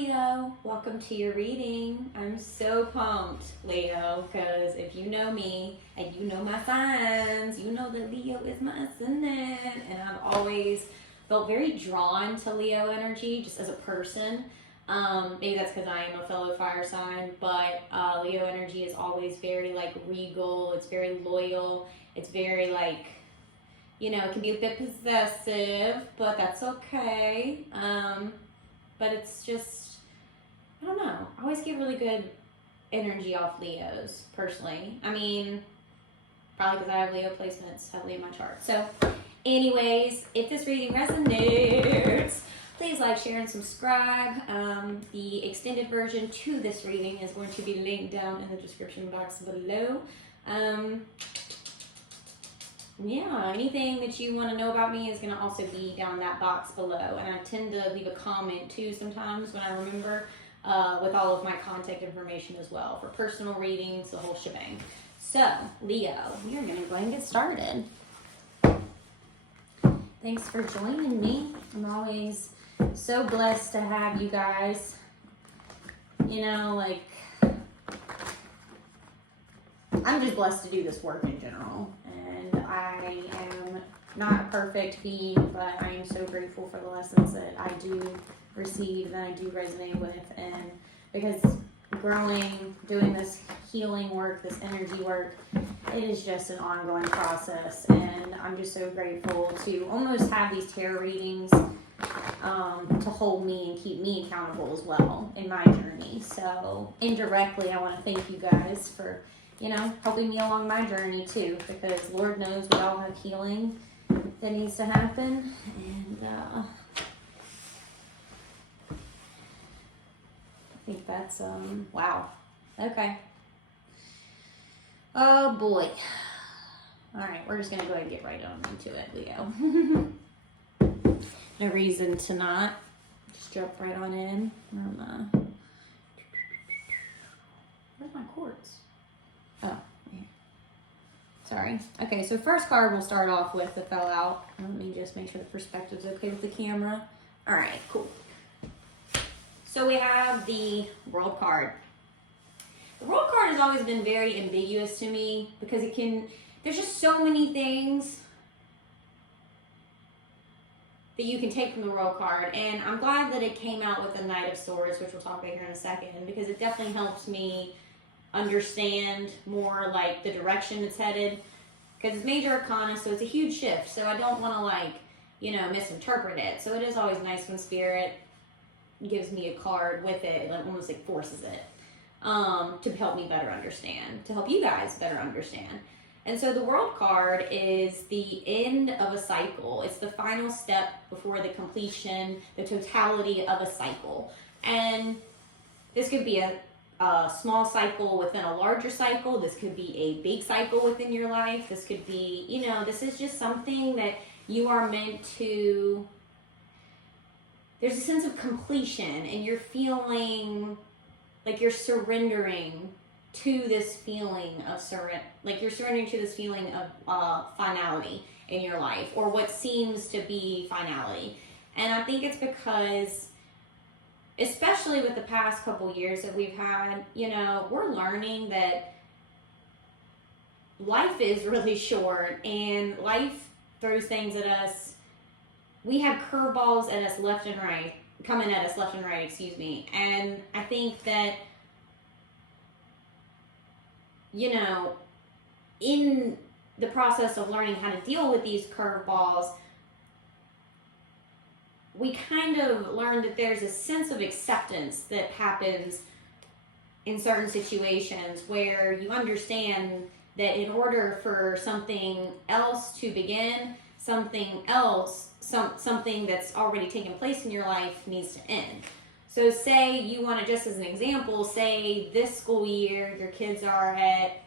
Leo, welcome to your reading. I'm so pumped, Leo, because if you know me and you know my signs, you know that Leo is my ascendant, and I've always felt very drawn to Leo energy just as a person. Maybe that's because I am a fellow fire sign, but Leo energy is always very like regal. It's very loyal. It's very like, you know, it can be a bit possessive, but that's okay. But it's just, I don't know. I always get really good energy off Leos, personally. I mean, probably because I have Leo placements heavily in my chart. So, anyways, if this reading resonates, please like, share, and subscribe. The extended version to this reading is going to be linked down in the description box below. Yeah, anything that you want to know about me is going to also be down that box below. And I tend to leave a comment too sometimes when I remember, with all of my contact information as well for personal readings, the whole shebang. So, Leo, we are going to go ahead and get started. Thanks for joining me. I'm always so blessed to have you guys. You know, like, I'm just blessed to do this work in general. I am not a perfect being, but I am so grateful for the lessons that I do receive, that I do resonate with, and because growing, doing this healing work, this energy work, it is just an ongoing process, and I'm just so grateful to almost have these tarot readings to hold me and keep me accountable as well in my journey. So indirectly, I want to thank you guys for, you know, helping me along my journey too, because Lord knows we all have healing that needs to happen. And I think that's, wow. Okay. Oh boy. All right, we're just going to go ahead and get right on into it, Leo. No reason to not. Just jump right on in. Where's my quartz? Oh, yeah. Sorry. Okay, so first card we'll start off with that fell out. Let me just make sure the perspective's okay with the camera. All right, cool. So we have the World card. The World card has always been very ambiguous to me because there's just so many things that you can take from the World card. And I'm glad that it came out with the Knight of Swords, which we'll talk about here in a second, because it definitely helps me understand more like the direction it's headed, because it's major arcana, so it's a huge shift, so I don't want to like, you know, misinterpret it. So it is always nice when Spirit gives me a card with it, like almost like forces it to help me better understand, to help you guys better understand. And so the World card is the end of a cycle. It's the final step before the completion, the totality of a cycle. And this could be a small cycle within a larger cycle. This could be a big cycle within your life. This could be, you know, this is just something that you are meant to, there's a sense of completion, and you're feeling like you're surrendering to this feeling of like you're surrendering to this feeling of finality in your life, or what seems to be finality. And I think it's because, especially with the past couple years that we've had, you know, we're learning that life is really short, and life throws things at us. We have curveballs at us left and right, coming at us left and right, excuse me. And I think that, you know, in the process of learning how to deal with these curveballs, we kind of learned that there's a sense of acceptance that happens in certain situations where you understand that in order for something else to begin, something that's already taken place in your life needs to end. So say you want to, just as an example, say this school year, your kids are at,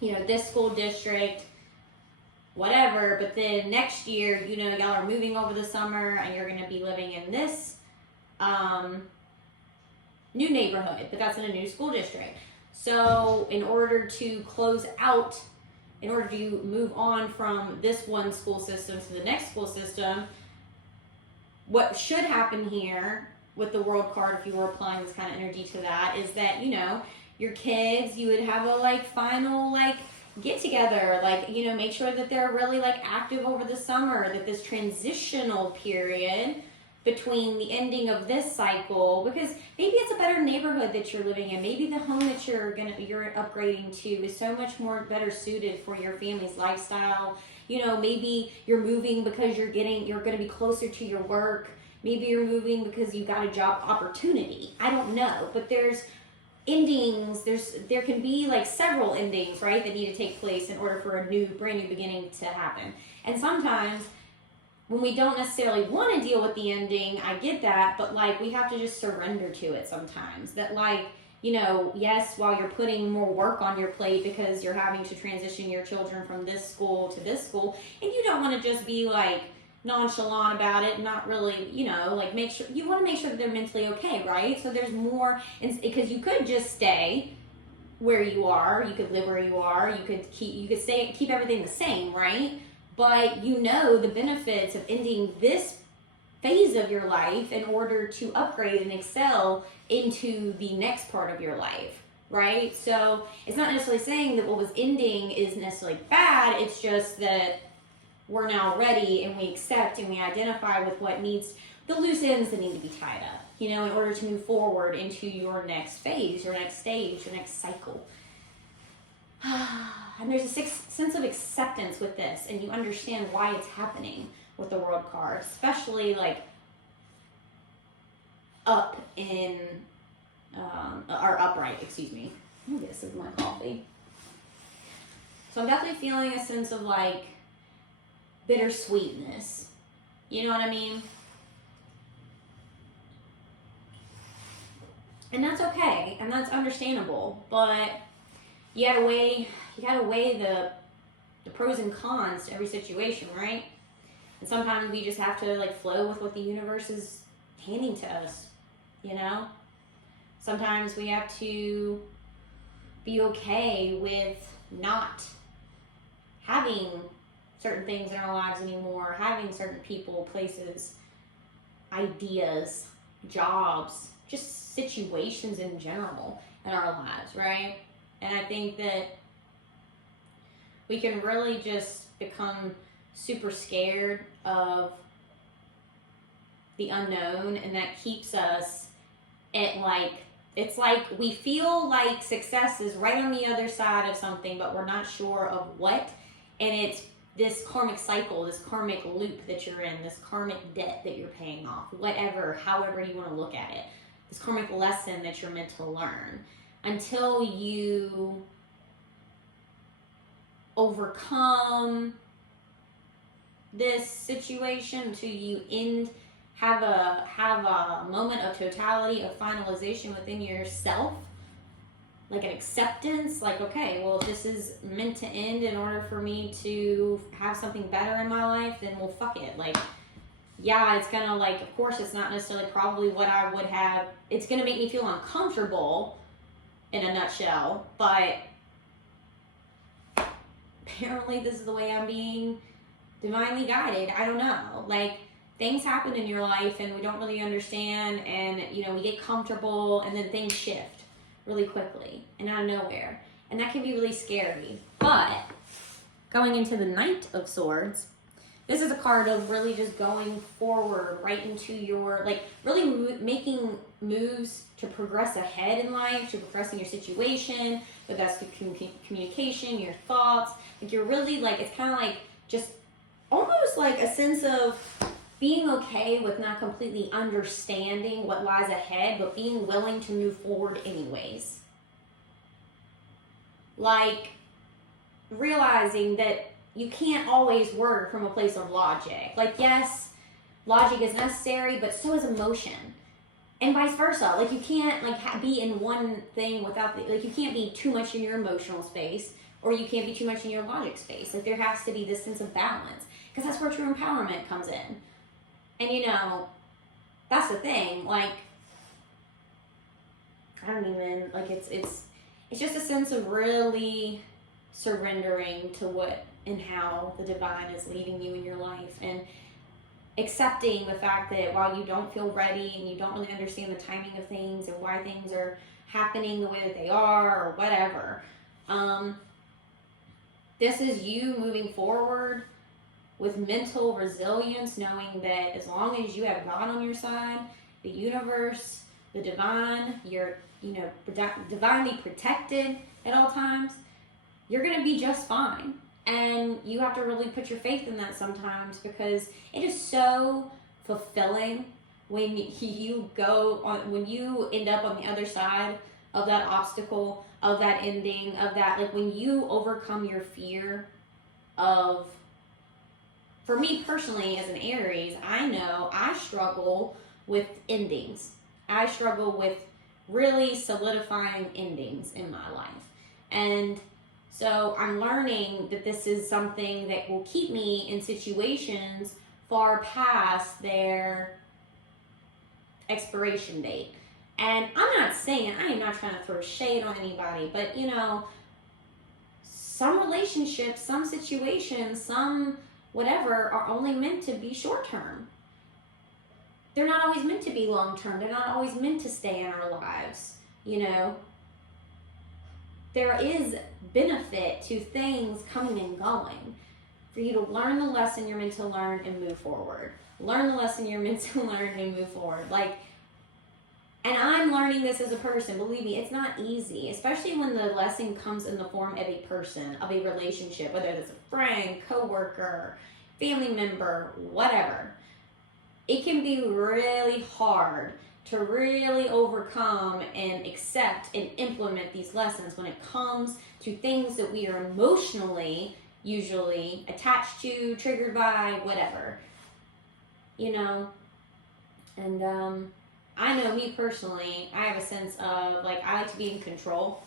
you know, this school district, whatever, but then next year, you know, y'all are moving over the summer and you're going to be living in this new neighborhood, but that's in a new school district. So in order to close out, in order to move on from this one school system to the next school system, what should happen here with the world card, if you were applying this kind of energy to that, is that, you know, your kids, you would have a like final like get together, like, you know, make sure that they're really like active over the summer, that this transitional period between the ending of this cycle, because maybe it's a better neighborhood that you're living in, maybe the home that you're upgrading to is so much more better suited for your family's lifestyle. You know, maybe you're moving because you're going to be closer to your work. Maybe you're moving because you got a job opportunity. I don't know, but there's endings. There can be like several endings, right, that need to take place in order for a brand new beginning to happen. And sometimes when we don't necessarily want to deal with the ending, I get that, but like we have to just surrender to it sometimes. That like, you know, yes, while you're putting more work on your plate because you're having to transition your children from this school to this school, and you don't want to just be like nonchalant about it, not really, you know, like you want to make sure that they're mentally okay, right? So there's more, because you could just stay where you are, you could live where you are, you could keep everything the same, right? But you know the benefits of ending this phase of your life in order to upgrade and excel into the next part of your life, right? So it's not necessarily saying that what was ending is necessarily bad, it's just that we're now ready and we accept and we identify with what needs, the loose ends that need to be tied up, you know, in order to move forward into your next phase, your next stage, your next cycle. And there's a sense of acceptance with this, and you understand why it's happening with the world card, especially like up in, or upright, excuse me. Let me get a sip of my coffee. So I'm definitely feeling a sense of like bittersweetness. You know what I mean? And that's okay, and that's understandable, but you gotta weigh the pros and cons to every situation, right? And sometimes we just have to like flow with what the universe is handing to us, you know? Sometimes we have to be okay with not having certain things in our lives anymore, having certain people, places, ideas, jobs, just situations in general in our lives, right? And I think that we can really just become super scared of the unknown, and that keeps us at like, it's like we feel like success is right on the other side of something, but we're not sure of what. And it's this karmic cycle, this karmic loop that you're in, this karmic debt that you're paying off, whatever, however you want to look at it, this karmic lesson that you're meant to learn. Until you overcome this situation, until you have a moment of totality, of finalization within yourself, like an acceptance, like, okay, well, if this is meant to end in order for me to have something better in my life, then well, fuck it. Like, yeah, it's gonna, like, of course, it's not necessarily probably what I would have, it's gonna make me feel uncomfortable in a nutshell, but apparently this is the way I'm being divinely guided. I don't know. Like, things happen in your life and we don't really understand, and, you know, we get comfortable and then things shift really quickly and out of nowhere. And that can be really scary. But going into the Knight of Swords, this is a card of really just going forward right into your, like, really making moves to progress ahead in life, to progress in your situation, whether that's through communication, your thoughts. Like, you're really, like, it's kind of like just almost like a sense of being okay with not completely understanding what lies ahead, but being willing to move forward anyways. Like, realizing that you can't always work from a place of logic. Like, yes, logic is necessary, but so is emotion. And vice versa. Like, you can't, like, be in one thing without, like, you can't be too much in your emotional space, or you can't be too much in your logic space. Like, there has to be this sense of balance, because that's where true empowerment comes in. And, you know, that's the thing. Like, I don't even, like, it's just a sense of really surrendering to what and how the divine is leading you in your life. And accepting the fact that while you don't feel ready and you don't really understand the timing of things and why things are happening the way that they are or whatever, this is you moving forward with mental resilience, knowing that as long as you have God on your side, the universe, the divine, you're, divinely protected at all times, you're going to be just fine. And you have to really put your faith in that sometimes, because it is so fulfilling when you when you end up on the other side of that obstacle, of that ending, of that, like when you overcome your fear of, for me personally as an Aries, I know I struggle with endings. I struggle with really solidifying endings in my life. And so I'm learning that this is something that will keep me in situations far past their expiration date. And I'm not saying, I am not trying to throw shade on anybody, but some relationships, some situations, some whatever are only meant to be short term. They're not always meant to be long term. They're not always meant to stay in our lives, There is benefit to things coming and going. For you to learn the lesson you're meant to learn and move forward. Learn the lesson you're meant to learn and move forward. And I'm learning this as a person. Believe me, it's not easy, especially when the lesson comes in the form of a person, of a relationship, whether it's a friend, coworker, family member, whatever. It can be really hard to really overcome and accept and implement these lessons when it comes to things that we are emotionally usually attached to, triggered by, whatever. And I know me personally, I have a sense of, I like to be in control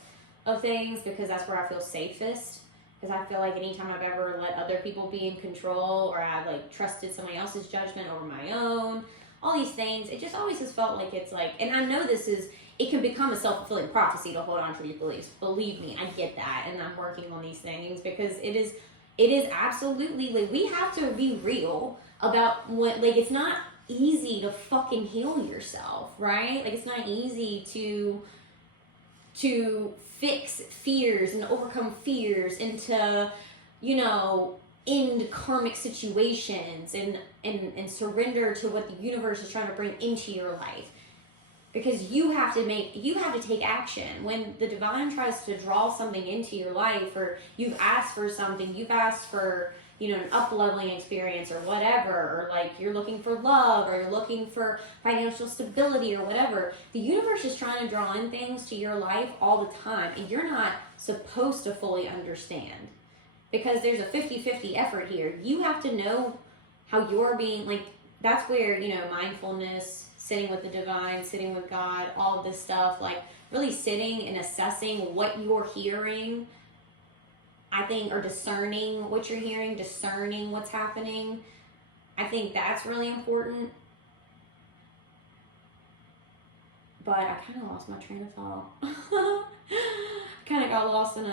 of things because that's where I feel safest. Because I feel like anytime I've ever let other people be in control, or I've trusted somebody else's judgment over my own, all these things, it just always has felt like it's and I know it can become a self-fulfilling prophecy to hold on to these beliefs. Believe me, I get that, and I'm working on these things because it is absolutely, we have to be real about what, it's not easy to fucking heal yourself, right? It's not easy to fix fears and overcome fears and to, end karmic situations and surrender to what the universe is trying to bring into your life. Because you have to take action. When the divine tries to draw something into your life, or you've asked for something, you've asked for, an up-leveling experience or whatever, or you're looking for love, or you're looking for financial stability or whatever, the universe is trying to draw in things to your life all the time, and you're not supposed to fully understand. Because there's a 50-50 effort here. You have to know how you're being, that's where, mindfulness, sitting with the divine, sitting with God, all of this stuff, really sitting and assessing what you're hearing, I think, or discerning what you're hearing, discerning what's happening. I think that's really important. But I kind of lost my train of thought. Kind of got lost in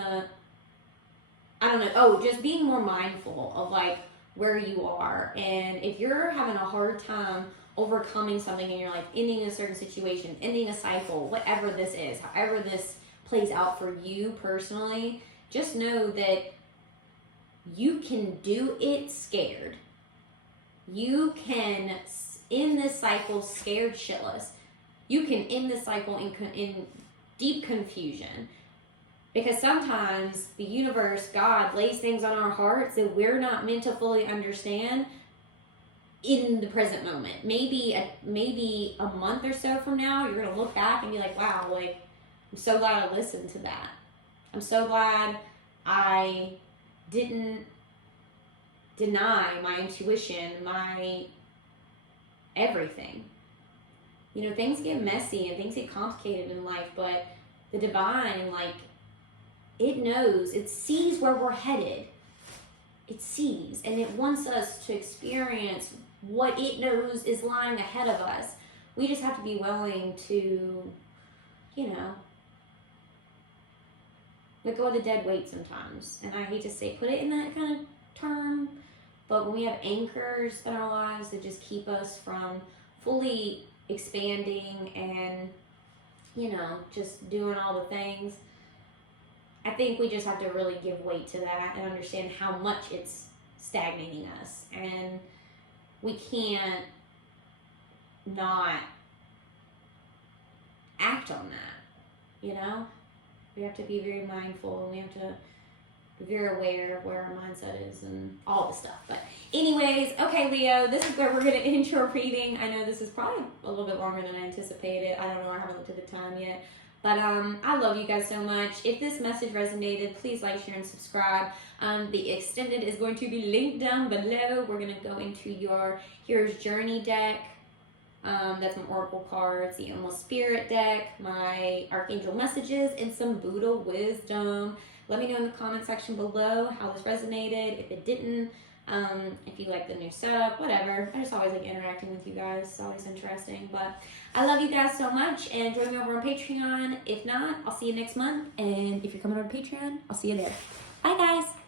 I don't know, just being more mindful of where you are. And if you're having a hard time overcoming something in your life, ending a certain situation, ending a cycle, whatever this is, however this plays out for you personally, just know that you can do it scared. You can end this cycle scared shitless. You can end this cycle in deep confusion. Because sometimes the universe, God, lays things on our hearts that we're not meant to fully understand in the present moment. Maybe a month or so from now, you're going to look back and be like, wow, I'm so glad I listened to that. I'm so glad I didn't deny my intuition, my everything. Things get messy and things get complicated in life, but the divine, it knows, it sees where we're headed. It sees, and it wants us to experience what it knows is lying ahead of us. We just have to be willing to, let go of the dead weight sometimes. And I hate to say, put it in that kind of term, But when we have anchors in our lives that just keep us from fully expanding and, you know, just doing all the things, I think we just have to really give weight to that and understand how much it's stagnating us. And we can't not act on that, you know? We have to be very mindful, and we have to be very aware of where our mindset is and all the stuff. But anyways, okay, Leo, this is where we're going to end your reading. I know this is probably a little bit longer than I anticipated. I don't know. I haven't looked at the time yet. But I love you guys so much. If this message resonated, please like, share, and subscribe. The extended is going to be linked down below. We're going to go into your Hero's Journey deck. That's my Oracle cards, the Animal Spirit deck, my Archangel messages, and some Buddha wisdom. Let me know in the comment section below how this resonated, if it didn't, if you like the new setup, whatever. I just always like interacting with you guys. It's always interesting. But I love you guys so much, and join me over on Patreon. If not, I'll see you next month. And if you're coming over to Patreon, I'll see you there. Bye, guys.